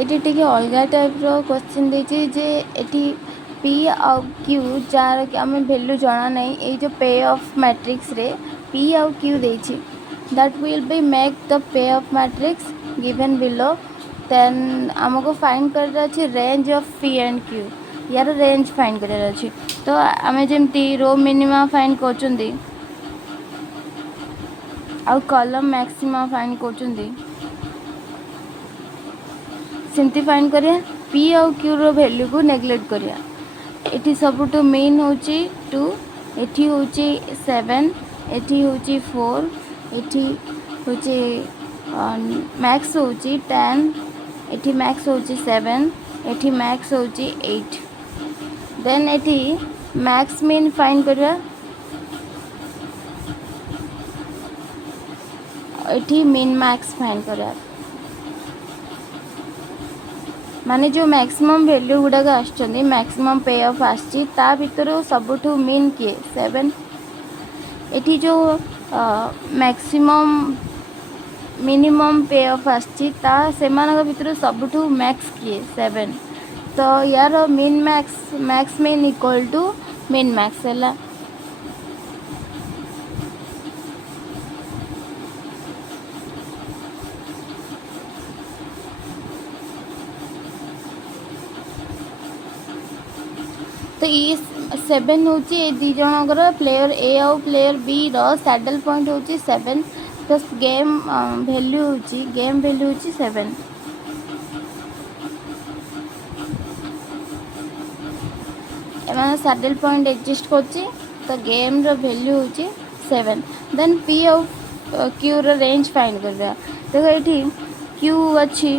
eighty टिके अलगा type रो क्वेश्चन देछि जे एटी पी आउ क्यू जार कि आम वैल्यू जाना नहीं ये जो पे ऑफ मैट्रिक्स रे पी आउ क्यू देछि that will be make the payoff matrix given below then आमको फाइंड कर अछि range of P and Q यार रेंज फाइंड कर अछि तो आम जेमती रो मिनिमा फाइंड करचुंदी आउ कॉलम मैक्सिमा फाइंड करचुंदी सेमती फाइंड करिया पी आउ क्यू रो वैल्यू को नेग्लेक्ट करिया एटी सबुठु मेन होची 2 एटी होची 7 एटी होची 4 एटी होची मैक्स होची 10 एटी मैक्स होची 7 एटी मैक्स होची 8 देन एटी मैक्स मीन फाइंड करिया एटी मीन मैक्स फाइंड करिया माने जो मैक्सिमम वैल्यू गुड़ाक आसुँच मैक्सिमम पे ऑफ आसी ता भितर सबुठु मीन किए 7 एटी जो मैक्सिमम मिनिमम पे ऑफ आसी ता सेमानक भितर सबुठु मैक्स किए 7 तो यार min max min equal to min max है तो ये 7 हूँ दी जनकर प्लेयर ए आउ प्लेयर बी सैडल पॉइंट हूँ 7 तो गेम वैल्यू हूँ गेम वैल्यू हूँ 7 एम सैडल पॉइंट एक्जिस्ट करछि तो गेम रो वैल्यू हूँ 7 देन पी आउ क्यू रो रेंज फाइंड करबा देखो ये क्यू अच्छी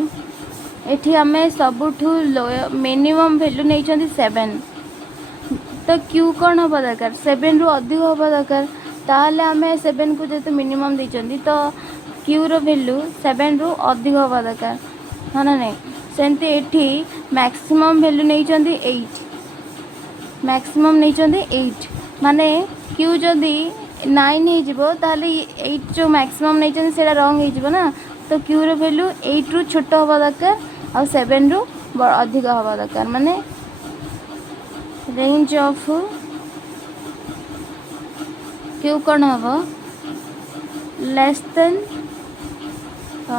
एठी आमे सबुठु मिनिमम वैल्यू नहीं 7 तो क्यू कौन हवा दरकार 7 रु अधिक हवा दरकार ताहले आमे 7 को जेते मिनिमम देचंदी तो क्यू रो वैल्यू 7 रु अधिक हवा दरकार हाँ ना नहीं सेमती एठी मैक्सिमम वैल्यू नहीं 8 मैक्सिमम नहीं 8 माने क्यू जदि 9 हो जिवो ताहले 8 जो मैक्सिमम नहीं सेटा रॉन्ग हो जिवो ना तो क्यू रो वैल्यू 8 रु छोट हवा दरकार और 7 रु अधिक हवा दरकार माने रेंज ऑफ क्यू कौन हम less than 8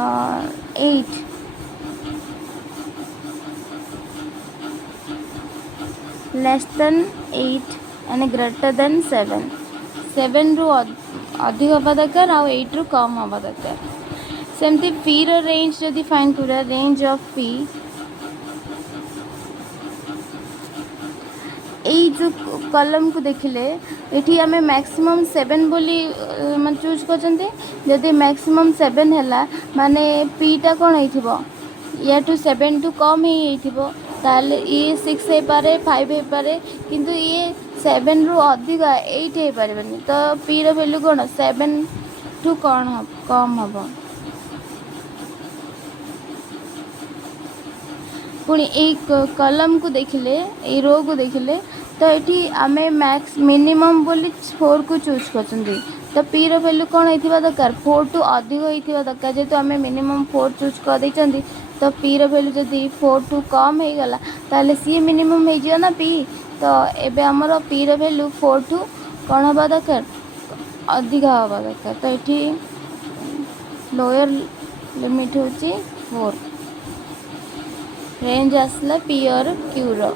less than 8 and greater than 7 रु अधिक हवा दरकार आ 8 रु कम हवा दरकार सेमती पी रो रेंज जदि फाइंड करा रेंज ऑफ पी यही जो कलम को देखिले ये आम मैक्सिमम 7 बोली मैं चूज कर मैक्सिमम 7 है माने पीटा कौन हो या टू 7 टू कम ताले ये 6 हो पारे 5 हो पारे किंतु ये 7 रु अधिक 8 हो पारे तो पी रो वैल्यू कौन 7 टू कौन कम हम पुणी एक कलम को देखिले ए रो को देखिले तो ये आम मैक्स मिनिमम बोली 4 को चूज कर तो पी रो वैल्यू कौन होता दरकार 4 टू अधिक होता दरकार जेहेतु आम मिनिमम 4 चूज कर तो पी रो वैल्यू जदि 4 टू कम हो गला ताले सी मिनिमम हो ना पी तो एबे हमर पी रो वैल्यू 4 टू कौन हवा दरकार अधिक हवा दरकार तो ये लोअर लिमिट हूँ 4 रेंज आसला पी और क्यू रो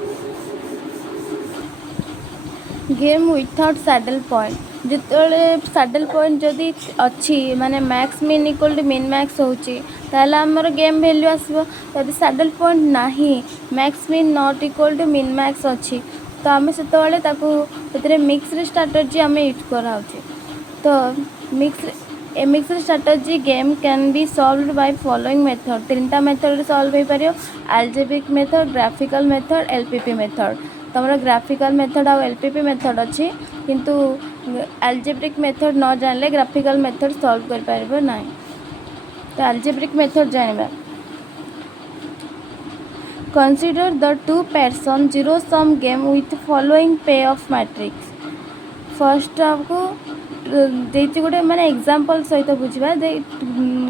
गेम विथआउट सैडल पॉइंट जिते सैडल पॉइंट जदि अच्छी माने max min equal to min max होची ताहले हमर गेम वैल्यू आसबो यदि सैडल पॉइंट नाही max min not equal to min max अच्छी तो आम से मिक्स स्ट्रैटेजी आम यूज करा तो mix strategy game can be solved by following method 3टा मेथड सॉल्व हो पारियो algebraic method graphical method LPP method तुम ग्राफिकल मेथड आ एलपीपी मेथड अच्छी किंतु अलजेब्रिक मेथड न जानले ग्राफिकल मेथड सॉल्व कर पारिबो नाही तो अलजेब्रिक मेथड जानिबा consider the two person zero sum game with following payoff matrix first आपको देती गोटे माने एग्जांपल सहित बुझा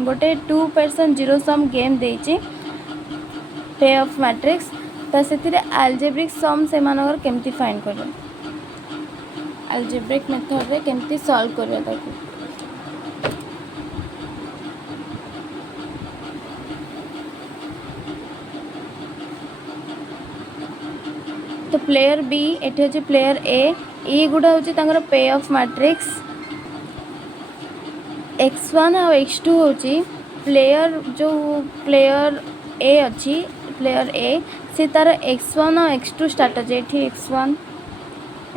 गोटे 2 person जीरो सम गेम देती पे ऑफ मैट्रिक्स तो से आलजेब्रिक सम से मानकर केमती फाइंड कर आलजेब्रिक मेथड रे केमती सॉल्व करबा ताकू तो प्लेयर बी एठी होची प्लेयर ए गुडा होची तांगर पे ऑफ मैट्रिक्स x1 और x2 होची प्लेयर जो प्लेयर ए अच्छी प्लेयर ए से तार x1 और x2 स्ट्रैटेजी एठी x1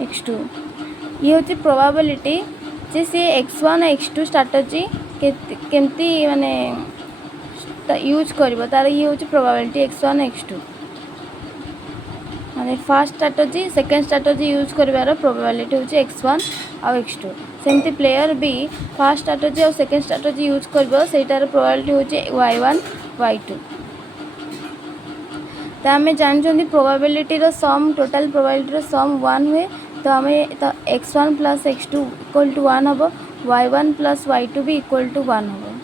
x2 ये होची प्रोबेबिलिटी जे से x1 और x2 स्ट्रैटेजी केमती माने यूज करबो तार ये होची प्रोबेबिलिटी x1 x2 माने first strategy second strategy use करबार प्रोबेबिलिटी होची x1 और x2 सेमती प्लेयर बी फर्स्ट स्ट्रैटेजी और सेकंड स्ट्रैटेजी यूज करबो सेटार प्रोबेबिलिटी होची y1 y2 तो आम जानते probability sum total probability sum 1 हुए तो आम तो x1 plus x2 equal to 1 हम y1 प्लस y2 भी इक्वल टू 1 हम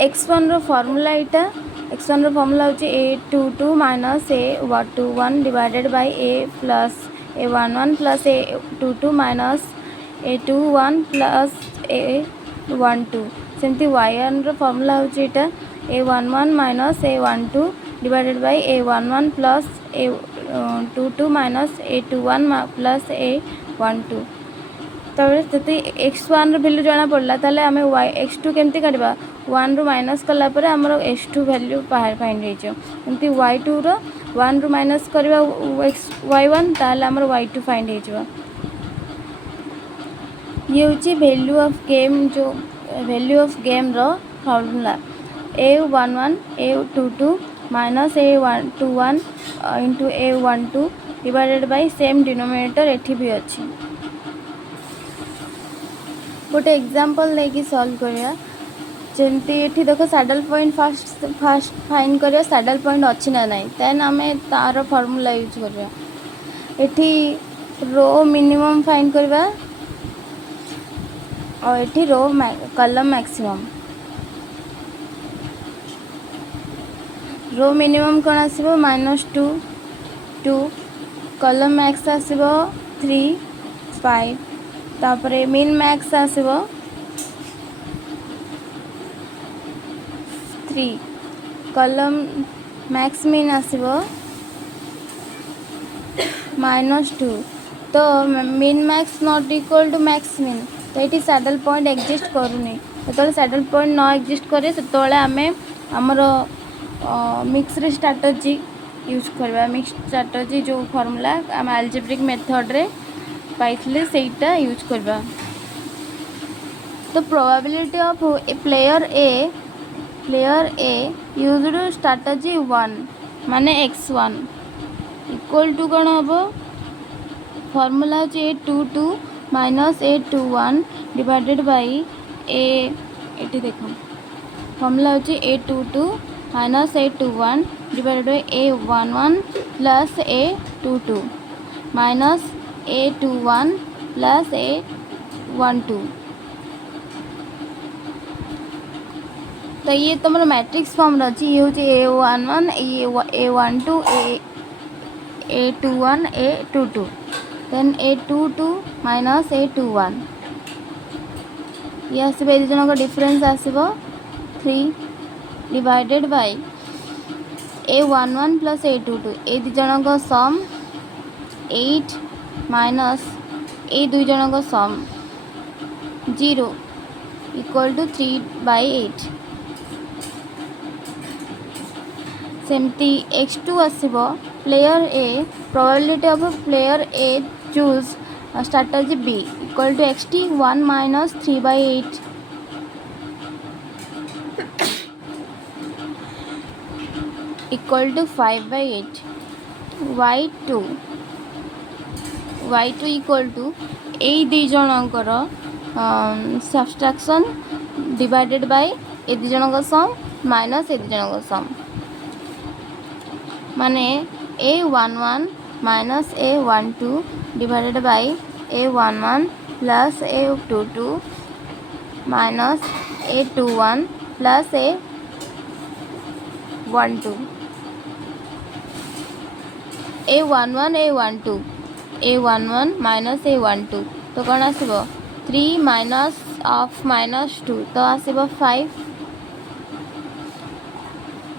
x1 रो फॉर्मूला इटा x1 रो फॉर्मूला होची a22 minus a21 divided by a plus a11 plus a22 minus a21 plus a12 सेमती y1 रो फॉर्मूला होची इटा a11 minus a12 divided by a11 plus a22 minus a21 plus a12 तबे x1 रो value जाना पड़ला ताले हमें x2 केमती काढबा 1 rho minus कला परे हमरो x2 वैल्यू बाहर फाइंड हे जो एमती y2 रो 1 रो माइनस करबा y1 ताले हमरो y2 फाइंड हे जो ये होची वैल्यू ऑफ गेम जो वैल्यू ऑफ गेम रो formula a11 a22 minus a21 into a12 divided by same denominator एठी भी अछि गोटे एग्जांपल लेके सॉल्व करिया जेमती एठी देखो सैडल पॉइंट फर्स्ट फाइंड करिया सैडल पॉइंट अछि ना नाही देन हमें तार फार्मूला यूज करिया एठी रो मिनिमम फाइंड करबा और एठी रो कॉलम मैक्सिमम रो मिनिमम कोन आसीबो -2 2 कॉलम मैक्स आसीबो 3 5 तापरे min max आसीबो 3 column max min आसीबो -2 तो min max not equal to max min तो ये सैडल पॉइंट एक्जिस्ट करूनी जो सैडल पॉइंट न एक्जिस्ट करे से आमे हमर मिक्सड स्ट्रैटेजी यूज करबा मिक्स स्ट्रैटेजी जो फार्मूला आम अलजेब्रिक मेथड रे पाइथले सेटा यूज करबा तो probability of player A used strategy 1 माने x1 इक्वल टू कौन हम फॉर्मूला होची a22 minus a21 divided by eighty देखो फॉर्मूला होची a22 minus a21 divided by a11 plus a22 minus a21 plus a12 तो ये तुम मैट्रिक्स फॉर्म रही ये हूँ a11 a12 a21 a22 then a22 minus a21 ये आसो ये जन का डिफरेंस आसो 3 divided by a11 plus a22 ये दु जन का सम 8 माइनस ए दुई जन का सम 0 इक्वल टू 3/8 सेमती x2 आसीबो player A probability of player A choose strategy B equal to xt 1 minus 3/8 equal to 5/8 y2 equal to A दी जनकर सब्सट्रैक्शन डिवाइडेड बाय ए दी जनक सम माइनस ए दी जनक सम माने a11 minus a12 divided by A11 plus A22 minus A21 plus A12 A11 A11 minus A12 तो कौन आसब 3 minus of -2 तो आसब 5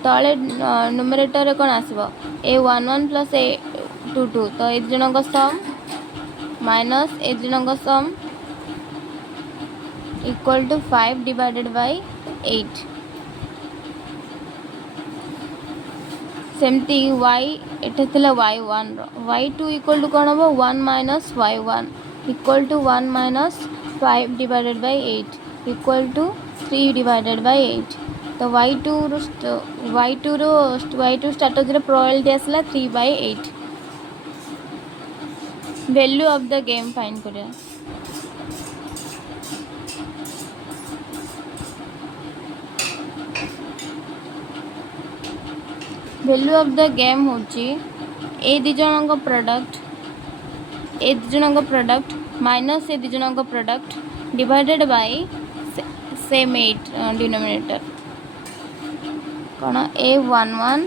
तले नुमेरेटर कौन आसब A11 plus A22 तो ए जनक सम माइनस ए जनक sum equal to 5 divided by 8 सेमती y एटा थिला y1 y2 इक्वल टू कौन हम 1 minus y1 equal to 1 minus 5 divided by 8 equal to 3 divided by 8 तो y2 स्ट्रैटेजी रे प्रोबेबिलिटी आसला 3/8 value of the game find करिया value of the game होची A दी जनक प्रोडक्ट माइनस ए दी जनक product divided by same 8 denominator कौन A11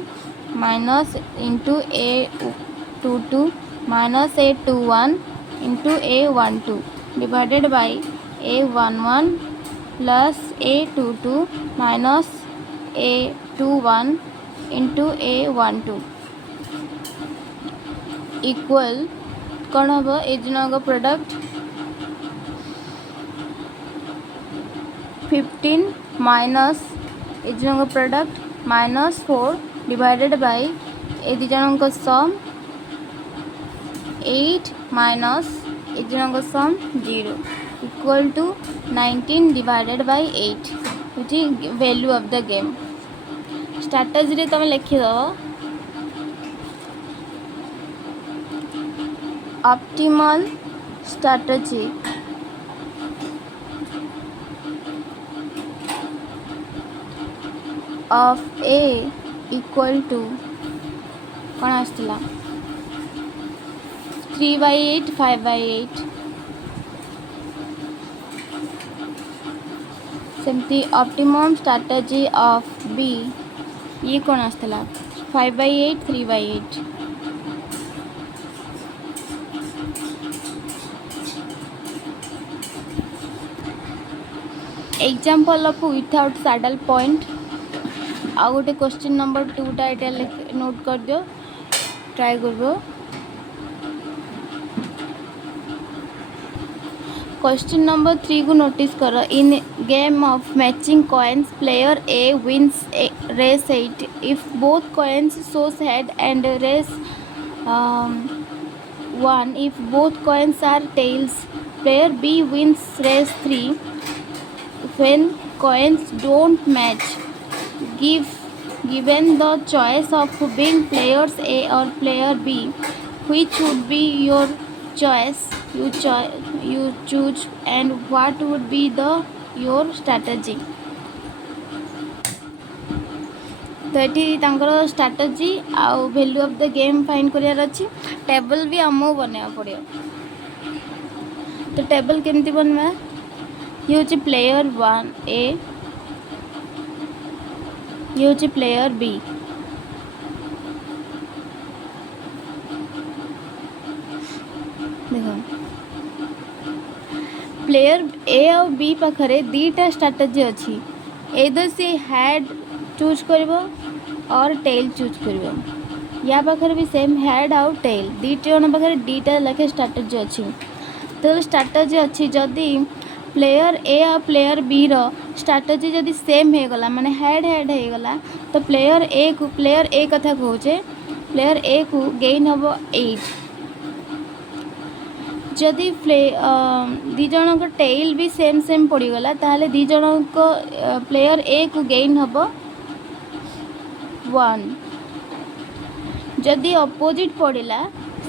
minus into A22 minus A21 into A12 divided by A11 plus A22 minus A21 into A12 equal कौन हम A जनक product 15 minus A जनक product -4 divided by A दी जनक sum 8 minus A जनक sum 0 equal to 19 divided by 8 होची value of the game strategy रे तुम लिखि दो optimal strategy of A equal to कौन आसला 3/8 5/8 सेमती ऑप्टिमम स्ट्रैटेजी ऑफ B ये कौन आसला 5/8 3/8 example of without saddle point आ गोटे क्वेश्चन नंबर 2टा ये नोट कर दियो ट्राई कर क्वेश्चन नंबर 3 को नोटिस कर in game of matching coins player A wins race 8 if both coins shows head and race 1 if both coins are tails player B wins race 3 when coins don't match given the choice of being players A or player B which would be your choice you choose and what would be your strategy तो ये strategy आउ value of the game find करार अच्छी table भी आमको बनवा पड़ो तो टेबल केमती बनवा ये हूँ प्लेयर 1 A ये हूँ प्लेयर B देख प्लेयर A और B पाखरे दीटा स्ट्रैटेजी अच्छी एदर सी हेड चूज कर और टेल चूज कर या पाखरे भी सेम हेड आउ टेल दीट जन पाखे दीटा लखे स्ट्रैटेजी अच्छी तो स्ट्रैटेजी अच्छी जदि प्लेयर ए और प्लेयर बी रो स्ट्रैटेजी जदि सेम हो गला माने हेड हेड हो गला तो प्लेयर ए कथा कहूचे प्लेयर ए को गेन हम 8 जदि दी जन को टेल भी सेम सेम पड़गला ताहले दी जन को प्लेयर ए को गेन हम 1 जदि अपोजिट पड़ला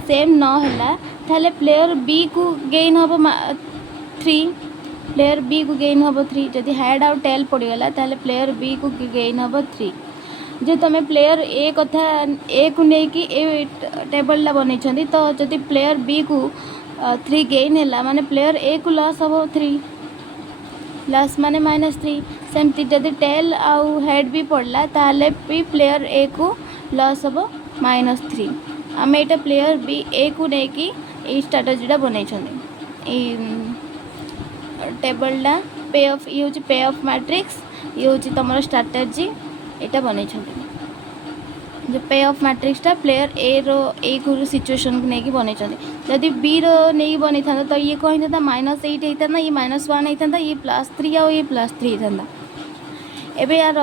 सेम न है ताहले प्लेयर बी को गेन हम 3 प्लेयर बी को गेन हम 3 जदि हेड आउ टेल पड़गला ताहले प्लेयर बी को गेन हम 3 जे तुम प्लेयर ए कथा ए को लेकिन ए टेबलटा बनई तो जदि प्लेयर बी को थ्री गेन है माने प्लेयर ए को लॉस हम थ्री लॉस माने -3 सेमती जदि टेल आउ हेड भी पड़ला ताले भी प्लेयर ए को लॉस हम -3 आम यहाँ प्लेयर बी ए को लेकिन ये स्ट्राटेजीटा बनई टेबलटा पे ऑफ ये हूँ पे ऑफ मैट्रिक्स ये हूँ तुम स्ट्राटेजी यहाँ बनई जो पे ऑफ मैट्रिक्सटा प्लेयर ए रो ए को सिचुएशन को लेकिन बनई जदि बी रो नहीं बनी था तो ये कौन था -8 होता ये -1 होता ये +3 आउ ये +3 होता एवं यार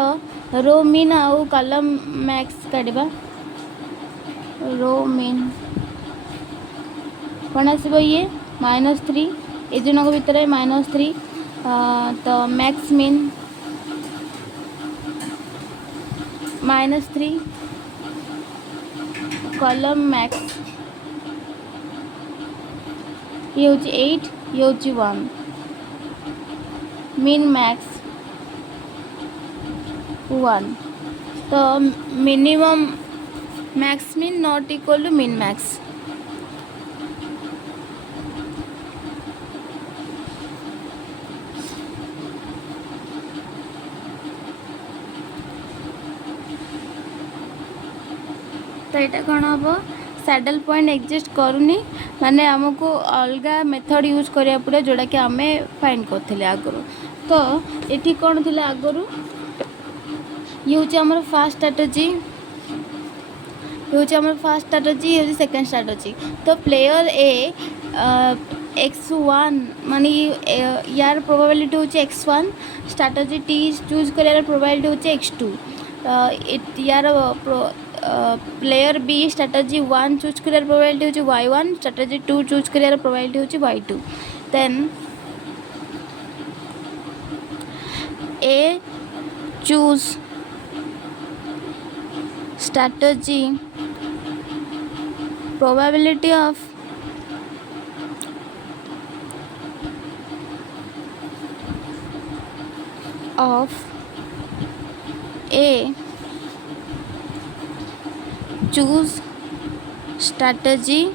रो मीन आउ कॉलम मैक्स काढ़ा रो मीन कौन आसो ये -3 ये जनक भितर -3 तो मैक्स मीन -3 कॉलम मैक्स ये हूँ 8 ये हूँ 1 मीन मैक्स 1 तो minimum max min not equal to min max तो यहाँ कौन हम सैडल पॉइंट एक्जिस्ट करूनी माने आमको अलग मेथड यूज करिया पड़े जोड़ा कि आम फाइंड करते आगु तो ये कौन थी आगु ये हूँ आम फास्ट स्ट्रैटेजी ये हूँ आम फास्ट स्ट्रैटेजी ये हूँ सेकेंड स्ट्रैटेजी तो प्लेयर ए x1 माने यार प्रोबेबिलिटी हूँ x1 स्ट्रैटेजी टी चूज कर प्रोबेबिलिटी हूँ x2 यार प्लेयर बी स्ट्रैटेजी 1 चूज कर प्रोबेबिलिटी हूँ y1 स्ट्रैटेजी 2 चूज कर प्रोबेबिलिटी हूँ y2 then A choose strategy probability of A choose strategy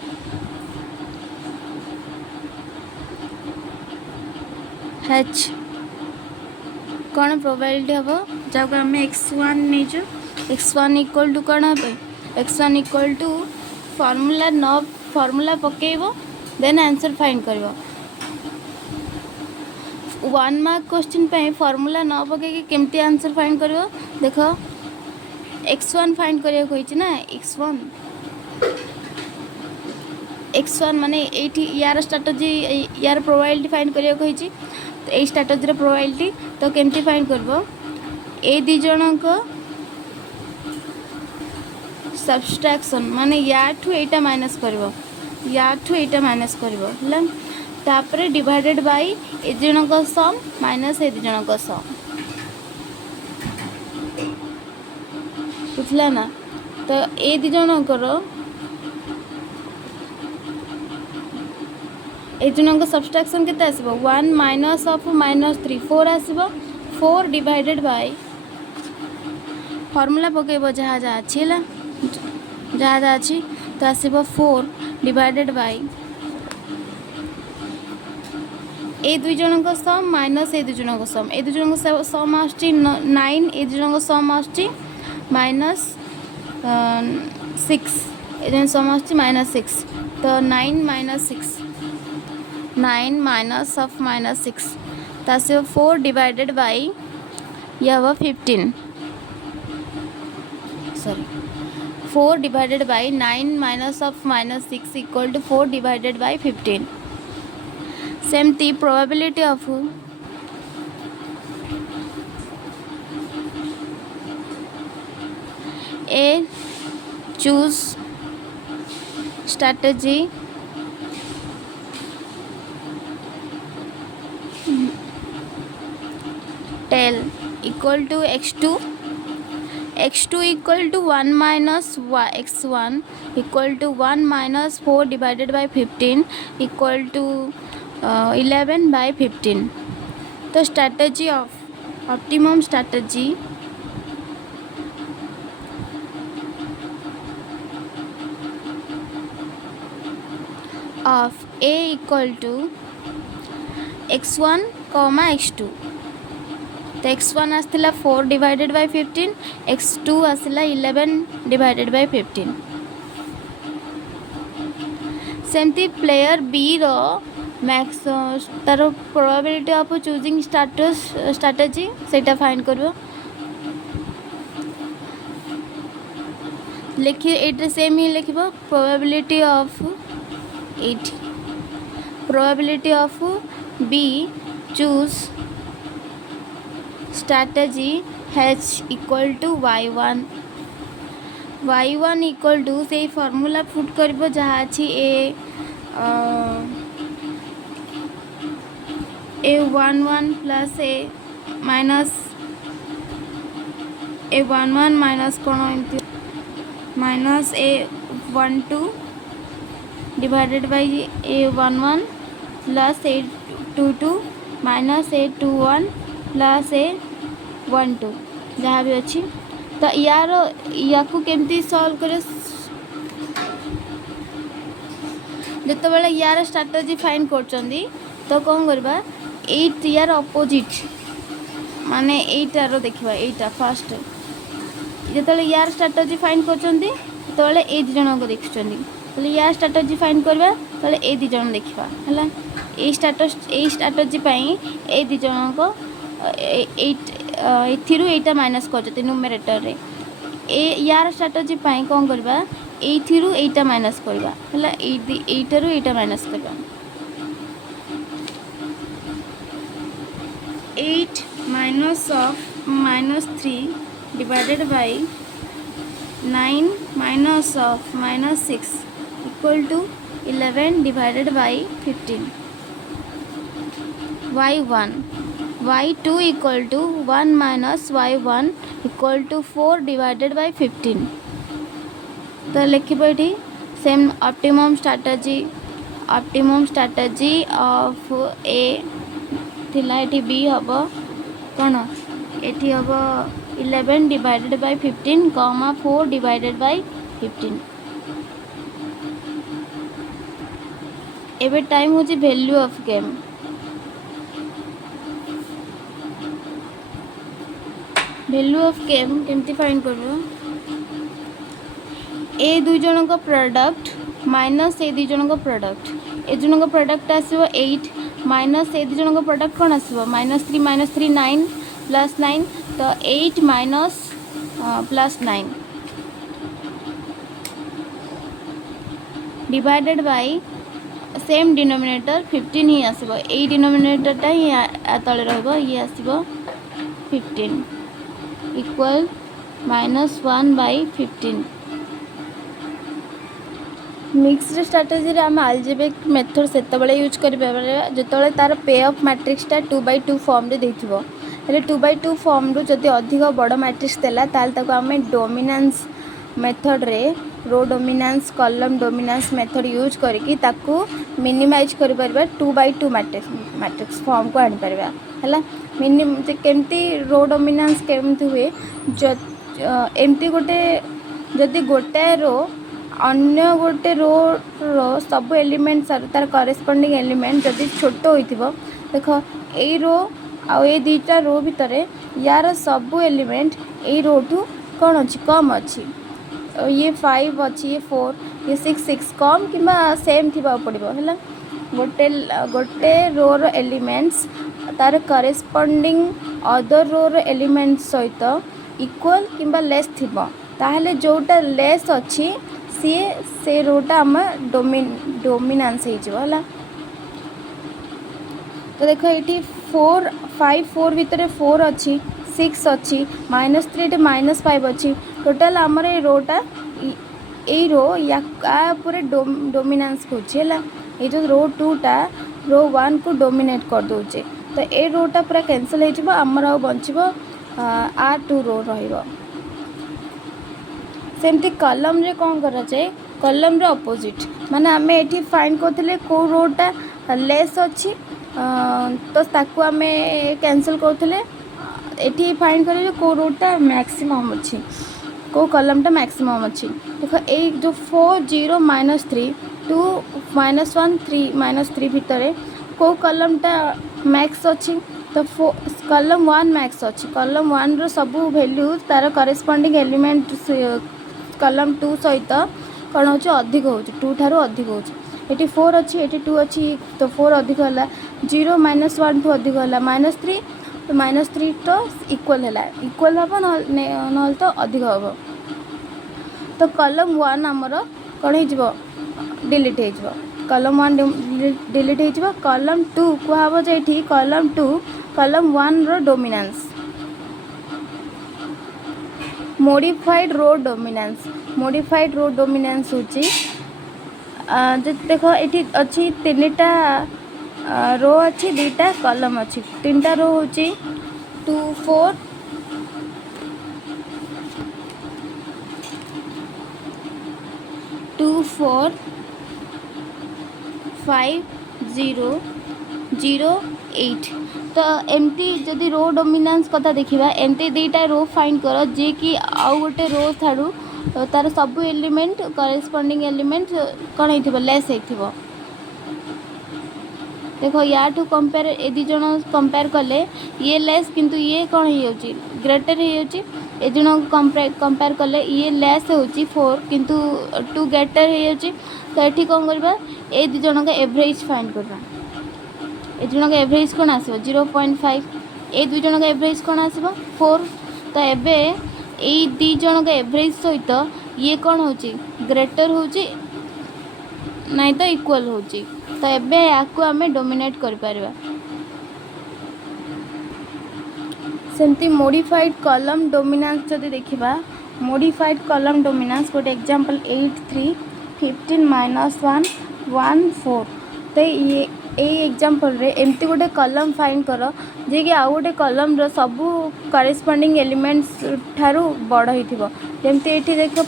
H कौन प्रोबेबिलिटी हम जब आम x1 नहीं x1 इक्वल टू कौन हे x1 इक्वल टू फॉर्मूला न फॉर्मूला पकेब देन आंसर फाइंड कर 1 मार्क क्वेश्चन पे फॉर्मूला न पके केमती आंसर फाइंड कर देख x1 फाइंड करिया कहिछि ना x1 माने एठी यार स्ट्रैटेजी यार प्रोबेबिलिटी फाइंड करिया कहिछि तो ए स्ट्रैटेजी रो प्रोबेबिलिटी तो केमती फाइंड करबो ए दी जनक सब्सट्रैक्शन माने या ठू एटा माइनस करबो या ठू एटा माइनस करबो हला तापरे डिवाइडेड बाय ए जनक सम माइनस ए दी जनक सम बुझला ना तो ए दी जनकर ए जनक सब्सट्रैक्शन केते आसीबो 1 माइनस ऑफ -3 4 आसीबो 4 डिवाइडेड बाय फॉर्मूला पकेबो जहाँ जहाँ अछि हला जहाँ जहाँ अच्छी तो आसब 4 डिवाइडेड बाय ए दुई जनक सम माइनस ए दुई जनक सम ए दुई जनक सम आसची 9 ए दुई जनक सम आसची -6 ए जन सम आसची -6 तो 9 - 6 9 माइनस ऑफ -6 तो आसब 4 डिवाइडेड बाय ये हम 15 sorry 4 divided by 9 minus of -6 equal to 4 divided by 15 same the probability of A choose strategy tell equal to x2 equal to 1 minus x1 equal to 1 minus 4 divided by 15 equal to 11 by 15 तो strategy of optimum strategy of A equal to x1 comma x2 तो x1 आसला 4 divided by 15 x2 आसला 11 divided by 15 सेमती player B रो max तार probability of choosing strategy सेटा find करबो लिखी एट सेम ही लिखिबो probability of B choose strategy H equal to y1 equal to से फॉर्मूला पुट करबो जहाँ अछि a11 plus a minus a11 minus कौन एमती minus a12 divided by a11 plus a22 minus a21 plus a12 जहाँ भी अच्छी तो यार या केमती सॉल्व करे जिते बड़े यार स्ट्रैटेजी फाइंड कर तो कौन करबा एट यार अपोजिट माने एटार देखा एटा फास्ट जिते यार स्ट्रैटेजी फाइंड कर ए दी जन को देखुं यार स्ट्रैटेजी फाइंड करवा तो ए दी जन देखा है ए स्ट्रैटेजी ए दी जन को एथिरू एटा माइनस कर न्यूमरेटर रे ए यार स्ट्रैटेजी कौन करवा एथिरू एटा माइनस करवा है एटारू एटा माइनस करवा 8 minus of -3 divided by 9 minus of -6 equal to 11 divided by 15 y1 y2 equal to 1 minus y1 equal to 4 divided by 15 तो लिखिबो एठी सेम ऑप्टिमम स्ट्रैटेजी ऑफ ए थिला एठी बी हबो कौन एठी हबो 11 divided by 15 comma 4 divided by 15 एबे टाइम होची वैल्यू ऑफ गेम केमती फाइंड करबो ए दुई जन को प्रोडक्ट माइनस ए दुई जन को प्रोडक्ट ए जन को प्रोडक्ट आसीबो 8 माइनस ए दुई जन को प्रोडक्ट कौन आसीबो -3 9 प्लस 9 तो 8 minus plus 9 divided by same denominator 15 ही आसीबो ए डिनोमिनेटर टा ही तळे रहबो ये आसीबो 15 इक्वल -1 बाय 15 मिक्सड स्ट्रैटेजी रे आम अल्जेब्रिक मेथड सेतबेले यूज करिबा जेतबेले तार पे ऑफ मैट्रिक्सटा 2/2 फॉर्म रे देथिबो हेले 2/2 फॉर्म रो जदि अधिक बड़ मैट्रिक्स देला ताल ताको आमे डोमिनेंस मेथड रे row dominance column dominance method use करके ताको मिनिमाइज करि परबा 2/2 मैट्रिक्स फॉर्म को आनि परबा हला मिनिम केमती रो डोमिनेंस केमती हुए ज एमती गोटे जदि गोटे रो अन्य गोटे रो सब एलिमेंट तार करेस्पॉन्डिंग एलिमेंट जदि छोट होइथिबो देख ए रो आ ए दुईटा रो भितर यार सब एलिमेंट ए रो टू कौन अच्छी कम अच्छी ये 5 अच्छी ये 4 ये 6 कम कि सेम थी पड़ो है गोटे रो रो एलिमेंट्स तार करेस्पॉन्डिंग अदर रो रो एलिमेंट सहित इक्वल कि लेस थी ताहले जोटा लेस अच्छी सी से रोटा आम डोमिनेंस है तो देख ये 4 5 4 भितर 4 अच्छी 6 अच्छी -3 -5 अच्छी टोटाल आमर ये रोटा ये रो या पूरे डोमिनेंस होची है ये जो रो 2टा रो 1 को डोमिनेट कर दोचे तो ये रोटा पूरा कैंसल हो आमर आ बचो R2 रो रहिबो सेमती कलम रे कौन करा जाए कलम रे अपोजिट माने आमे एठी फाइंड करथिले को रोटा लेस अच्छी तो ताकू आमे कैंसल करथिले एठी फाइंड करिवे को रोटा मैक्सिमम अच्छी को कलम टा मैक्सिमम अच्छी देखो ए जो 4 0 -3 2 -1 3 -3 भितर को कलमटा मैक्स अच्छी तो कलम 1 मैक्स अच्छी कलम 1 रो सब वैल्यू तार करेस्पॉन्डिंग एलिमेंट कलम 2 सहित कौन हो अधिक हो 2 ठारू अधिक हो ये 4 अच्छी ये 2 अच्छी तो 4 अधिक है 0 -1 ठू अधिक है -3 तो -3 तो इक्वल है इक्वल हम ना तो अधिक हम तो कलम 1 आमर कौन हो डिलीट हो कलम 1 डिलीट हो कलम 2 कहब जे कलम 2 कलम 1 रो डोमिनेंस मोडिफाइड रो डोमिनेंस होची देख ये अच्छी 3टा रो अच्छी 2टा कलम अच्छी 3टा रो होची 2 4 2 4 5 0 0 8 तो एमती जदि रो डोमिनेंस कथा देखा एमती 2टा रो फाइंड कर जे कि आउ गोटे रो ठारू तार सब एलिमेंट करेस्पॉन्डिंग एलिमेंट कौन हो लेस हो देखो या टू कंपेयर ए दी जन कंपेयर कले ये लेस किंतु ये कौन हो ग्रेटर हो जन कंपेयर कले ये लेस हो 4 किंतु 2 ग्रेटर हो तो ये कौन करवा ए दी जन का एवरेज फाइंड करवा ए जन का एवरेज कौन आसो 0.5 ए दुई जन का एवरेज कौन आसो 4 तो एबे ए दी जन का एवरेज सहित ये कौन हो ग्रेटर हो नहीं तो इक्वल हो तो एबे याकू आमे डोमिनेट कर परबा सेमती मोडिफाइड कलम डोमिनेंस जदि देखिबा मोडिफाइड कलम डोमिनेंस गोटे एग्जांपल 8 3 15 -1 1 4 तो ये एग्जांपल रे एमती गोटे कलम फाइंड कर जे कि आउ गोटे कलम रो सब करेस्पॉन्डिंग एलिमेंट्स ठारू बड़ होइथिबो जेमती एठी देखो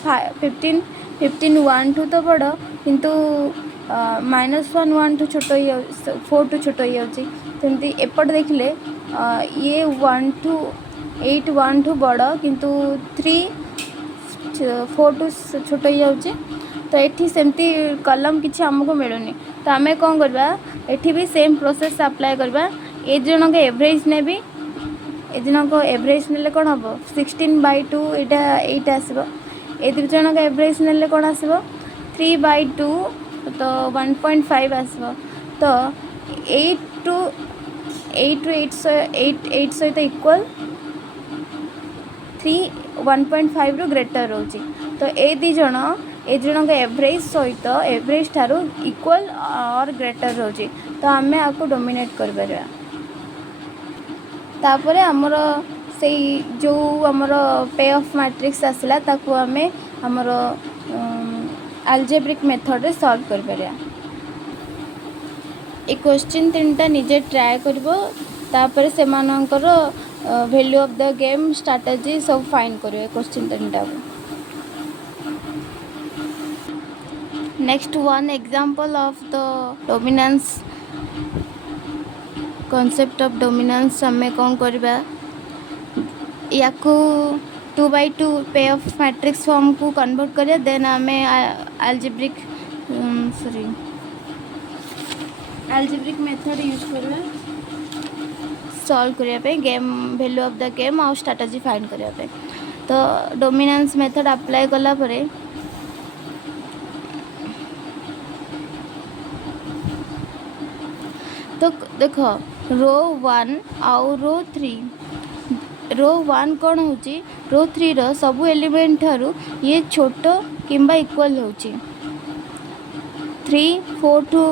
15 15 1 2 तो बड़ किंतु -1 1 टू छोट 4 टू छोट होती एपट देखिले ये 1 टू 8 1 टू बड़ किंतु 3 4 टू छोट हो तो ये सेमती कलम किसी आमको मिलूनी तो आम कौन करवा एठी भी सेम प्रोसेस अप्लाई करवा ए जन के एवरेज ने भी ए जन को एवरेज ने कौन हम 16/2 यहाँ आसो ए दु जन का एवरेज ने कौन आसो 3/2 तो 1.5 आसो तो 8 टू 8 सहित इक्वल 3 1.5 रु ग्रेटर रोची तो ए दी जन का एवरेज सहित एवरेज ठारू इक्वल और ग्रेटर रोची तो आमे आपको डोमिनेट कर परबा तापर हमर से जो हमर पे ऑफ मैट्रिक्स आसला ताको आमे हमर अलजेब्रिक मेथड रे सॉल्व कर परबा ए क्वेश्चन 3टा निजे ट्राई करबो तापर से मानकर value of the game strategy सब फाइंड करियो क्वेश्चन 3टा next one example of the dominance concept of dominance हमें कौन करबा या 2/2 पे ऑफ मैट्रिक्स फॉर्म को कन्वर्ट करिया देन हमें अलजेब्रिक अलजेब्रिक मेथड यूज करबा सॉल्व करिया पे game value of the game और स्ट्रैटेजी फाइंड करिया पे तो डोमिनेंस मेथड अप्लाई कला परे तो देख रो 1 आउ रो 3 रो 1 कौन हो रो 3 रो सबू एलिमेंट ठारू ये छोट किंबा इक्वल हो 3 4 टू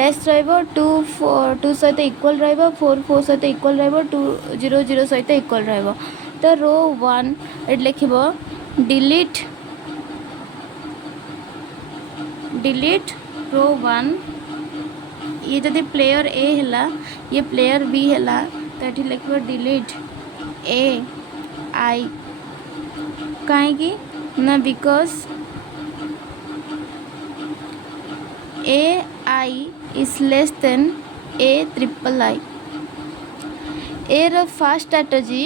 लेस रहिबो 2 4 2 सहित इक्वल रहिबो 4 4 सहित इक्वल रहिबो 2 0 0 सहित इक्वल रहिबो तो रो 1 एट लिखिबो डिलीट रो 1 ये जदि प्लेयर ए है ये प्लेयर बी है तो ये लिखो डिलीट ए आई कहीं ना because A I is less than A triple I A रो फर्स्ट स्ट्रैटेजी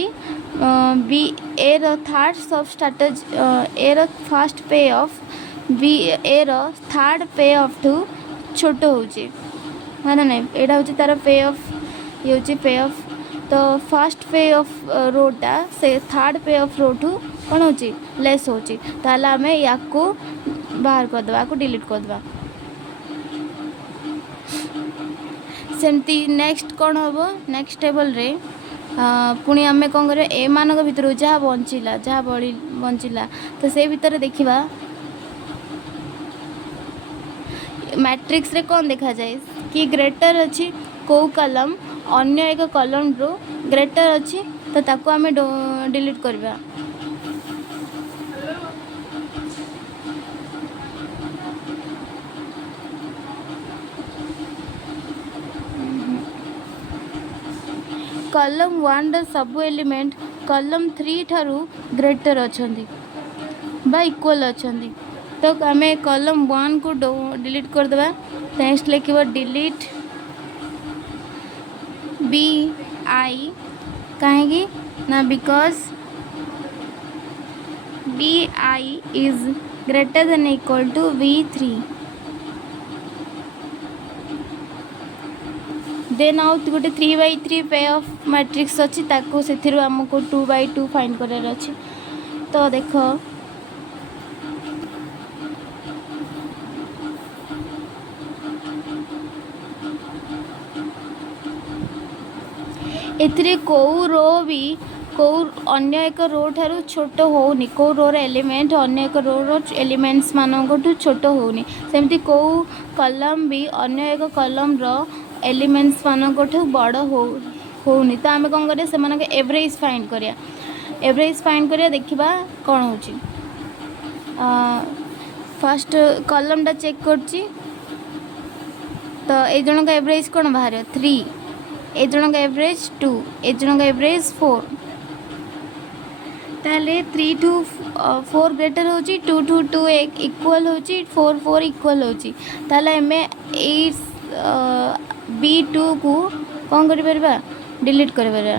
बी ए रो थर्ड सब स्ट्रैटेजी ए रो फर्स्ट पे ऑफ बी ए रो थर्ड पे ऑफ टू छोट होची हाँ ना नहीं एटा होची तार पे ऑफ ये होची पे ऑफ तो फर्स्ट पे ऑफ रोटा से third pay of row to कौन होची लेस होची ताला हमें याको बाहर कर दबा को डिलीट कर दबा सेमती नेक्स्ट कौन हम नेक्स्ट टेबल रे पुणी आम कौन कर ए मानक भितर जहाँ बंचला जहाँ बंचला तो से भितर देखा मैट्रिक्स रे कौन देखा जाए कि ग्रेटर अच्छी कौ कलम अन्य एक कलम रो ग्रेटर अच्छी तो ताको आम डिलीट करवा कलम 1 रो सबु एलिमेंट कलम 3 ठारू ग्रेटर अच्छी बा इक्वल अच्छी तो आम कलम 1 को डिलीट कर देबा नेक्स्ट लिखिबो डिलीट बी आई कहीं ना because B I is greater than equal to V3 then आउ गोटे 3/3 पे ऑफ मैट्रिक्स अच्छी ताको से आमको 2/2 फाइंड करार अच्छी तो देख एथिरे कौ रो भी कौ अन्य एक रो ठारू छोट होनी कौ रो एलिमेंट अन्य एक रो एलिमेंट्स मानक छोट होनी सेमती कौ कलम भी अन्य एक कलम रो एलिमेंट्स मानक बड़ होनी तो आम कौन करिया से एवरेज फाइंड करिया एवरेज फाइंड करिया देखिबा कौन होची फर्स्ट कलमटा चेक करची तो ए जन का एवरेज कौन बाहर 3 ए जन का एवरेज 2 ए जन का एवरेज 4 ताले 3 to 4 ग्रेटर होची 2 to 2 इक्वल होची 4 4 इक्वल होची ताले हमें ए B2 को कौन करि परबा डिलीट करि परबा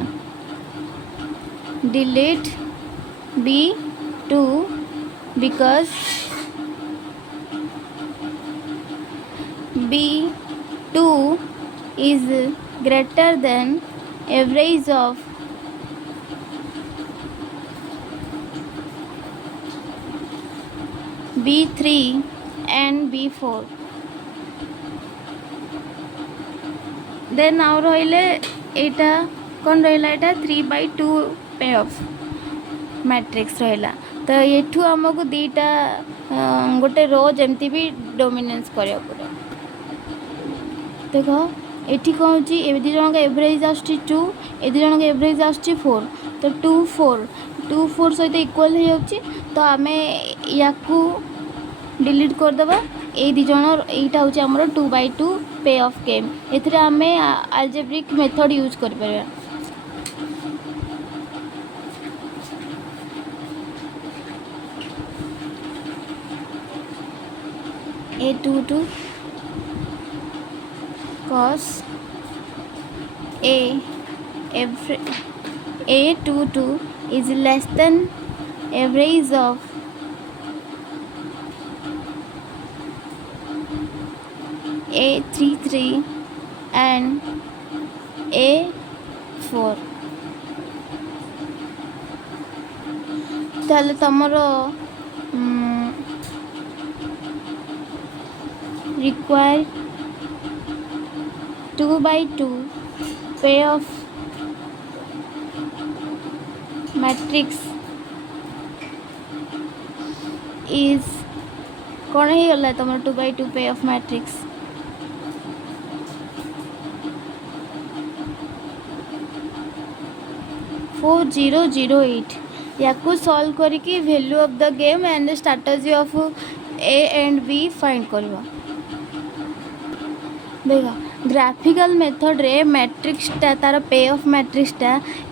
delete B2 because B2 is greater than average of B3 and B4 then आउ रहिले एटा कौन रहिला एटा 3/2 पे ऑफ मैट्रिक्स रहिला तो एठू हमको दीटा गोटे रो जमती भी डोमिनेंस करिया पड़े देखो एठी कौन होची ए दी जन का एवरेज आछी 2 ए दी जन का एवरेज आछी 4 तो 2 4 सहित इक्वल हो जाउची तो आमे याकू डिलीट कर देबा ए दी जन एटा होची हमरो 2/2 पे ऑफ गेम एथरे आमे अलजेब्रिक मेथड यूज कर परबा A22 cos A22 is less than average of A33 and A4 ताले तमरो require 2/2 pair of matrix is कौन ही गला तुम 2/2 pair of matrix 4008 याकू सॉल्व करके value of the game and strategy of A and B find करवा देखा graphical method रे matrix तार पे ऑफ मैट्रिक्सटा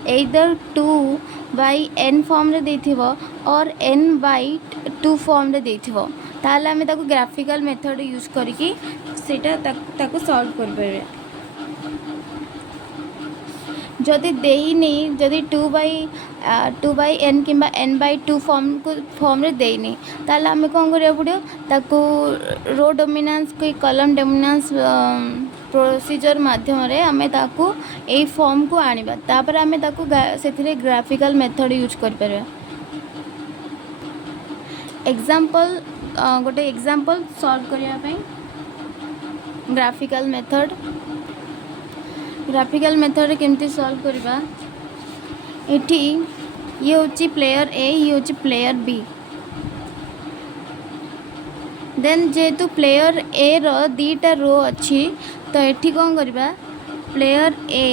एदर 2/n फॉर्म रे देथिबो और n/2 फॉर्म रे देथिबो ताले हमें ताको ग्राफिकल मेथड यूज करके सेटा ताको सॉल्व कर परबे जदि देनी जदि 2/n कि n/2 फॉर्म रे देनी ताले आम कौन करा पड़ो ताकू रो डोमिनेंस कि कॉलम डोमिनेंस प्रोसीजर माध्यम रे आमे ताकू ए फॉर्म को आनिबा तापर आमे ताकू सेथिरे ग्राफिकल मेथड यूज कर परबा एग्जांपल गोटे एग्जांपल सॉल्व करिया पई ग्राफिकल मेथड केमती सॉल्व करबा एठी ये होची प्लेयर ए ये होची प्लेयर बी देन जेहेतु प्लेयर ए रो दीटा रो अच्छी तो एठी कौन करबा प्लेयर ए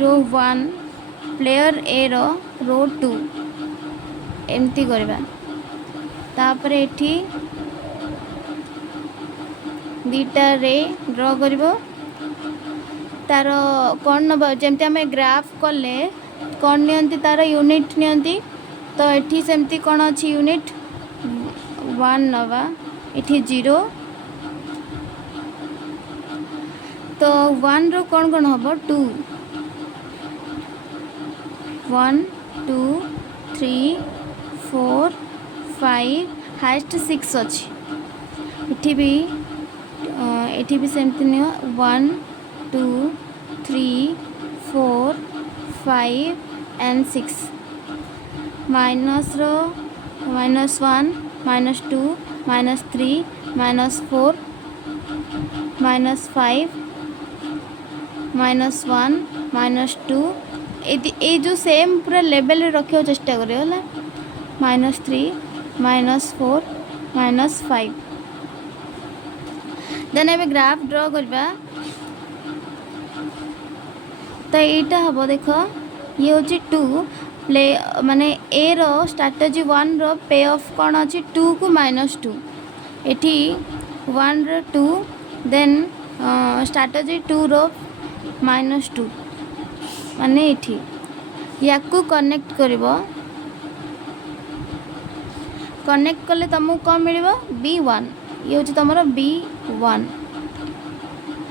रो 1 प्लेयर ए रो 2 एमती करबा तापर एठी दीटा रे ड्रॉ करिवो तार कौन नब जमती आम ग्राफ कले कौन नियंती तार यूनिट नियंती तो एठी सेमती कौन अच्छी यूनिट 1 नवा एठी 0 तो 1 रो कौन कौन हम 2 1 2 3 4 5 हाइस्ट 6 अच्छी एठी भी सेमती नियो 1 2 3 4 5 एंड 6 माइनस रो -1 -2 -3 -4 -5 -1 -2 ए जो सेम पूरा लेवल रखा चेष्टा करियो -3 -4 -5 देन एबे ग्राफ ड्रॉ करबा तो एटा हम देख ये हूँ 2 प्ले माने ए रो स्ट्रैटेजी 1 रो पे ऑफ कौन अच्छी 2 को -2 एठी 1 रो 2 देन स्ट्रैटेजी 2 रो -2 माने एठी याकू कनेक्ट करिवो कनेक्ट कले तुमको कौन मिल B1 ये हूँ तुम B1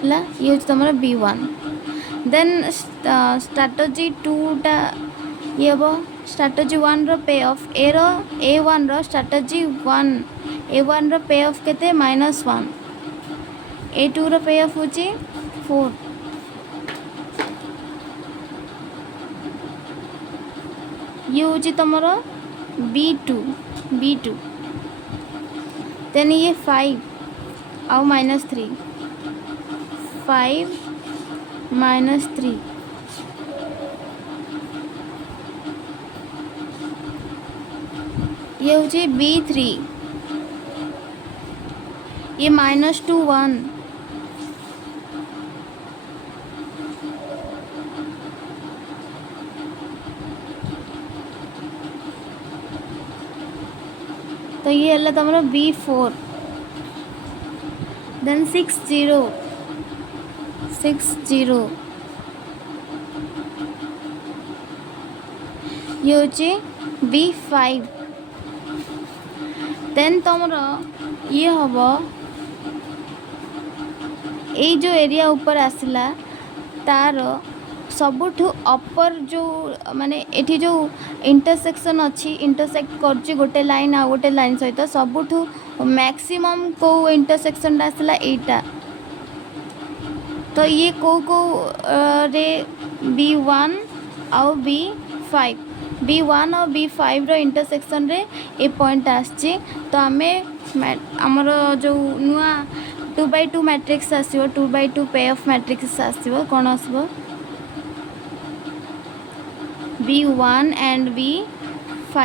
है ये हूँ तुम B1 देन स्ट्रैटेजी 2टा ये हम स्ट्रैटेजी 1 रो पे of A1 row strategy 1 A1 रो पे ऑफ केते -1 A2 रो पे ऑफ होची 4 ये हूँ तुम B2 देन ये 5 आउ -3 5 -3 ये हूँ B3 ये -2 1 तो ये है तुम B4 देन 6 0 ये हूँ B5 देन तुम ये हम ये जो एरिया ऊपर आसला तार सबुठु अपर जो माने एठी जो इंटरसेक्शन अच्छी इंटरसेक्ट कर गोटे लाइन आ गोटे लाइन सहित सबुठु मैक्सिमम को इंटरसेक्शन आसला एटा तो ये को रे B1 आउ B1 और B5 रो इंटरसेक्शन रे ए पॉइंट आछि तो आमे हमर जो नुआ 2/2 मैट्रिक्स आसीबो 2/2 पे ऑफ मैट्रिक्स आसीबो कोन आसीबो B1 एंड B5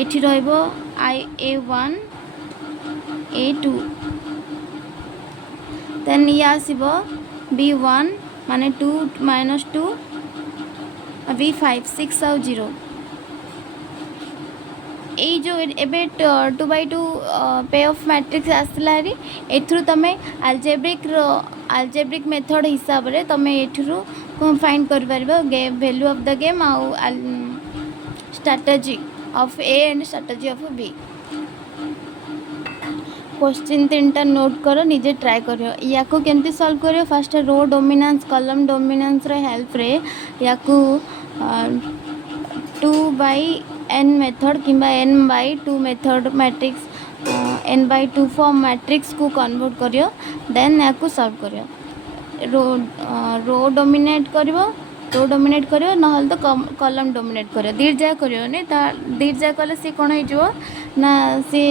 एठी रहइबो A1 A2 देन ये आसीबो B1 माने 2 -2 B5 6 और 0 ये जो एबे 2/2 पे ऑफ मैट्रिक्स आसला हरी एथरु तमे अल्जेब्रिक मेथड हिसाब रे तमे एथरु फाइंड कर परबो वैल्यू ऑफ द गेम आउ strategy of A and strategy of B question 3टा नोट कर निजे ट्राए कर या केमती सॉल्व करियो first row dominance column dominance रे हेल्प रे या 2/n मेथड किंबा n/2 method matrix n/2 form matrix को कन्वर्ट करियो देन या सॉल्व करियो रो डोमिनेट करियो ना तो कॉलम डोमिनेट करियो दीट जा करियो ने दीट जा कले सी कोन हो जो ना सी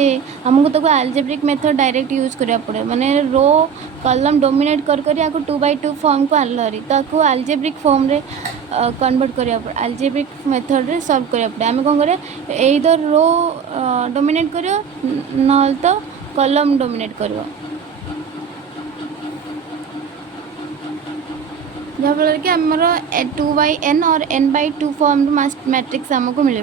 हमको तो अल्जेब्रिक मेथड डायरेक्ट यूज करिया पड़े माने रो कॉलम डोमिनेट कर या 2/2 फॉर्म को आनलरी ताको अल्जेब्रिक फॉर्म रे कन्वर्ट करिया पड़े अल्जेब्रिक मेथड रे सॉल्व करिया पड़े आमे कोन करे एइदर रो डोमिनेट करियो ना तो कॉलम डोमिनेट करियो जहाँफल कि आमर 2/n और n/2 फॉर्म मैट्रिक्स आमको मिल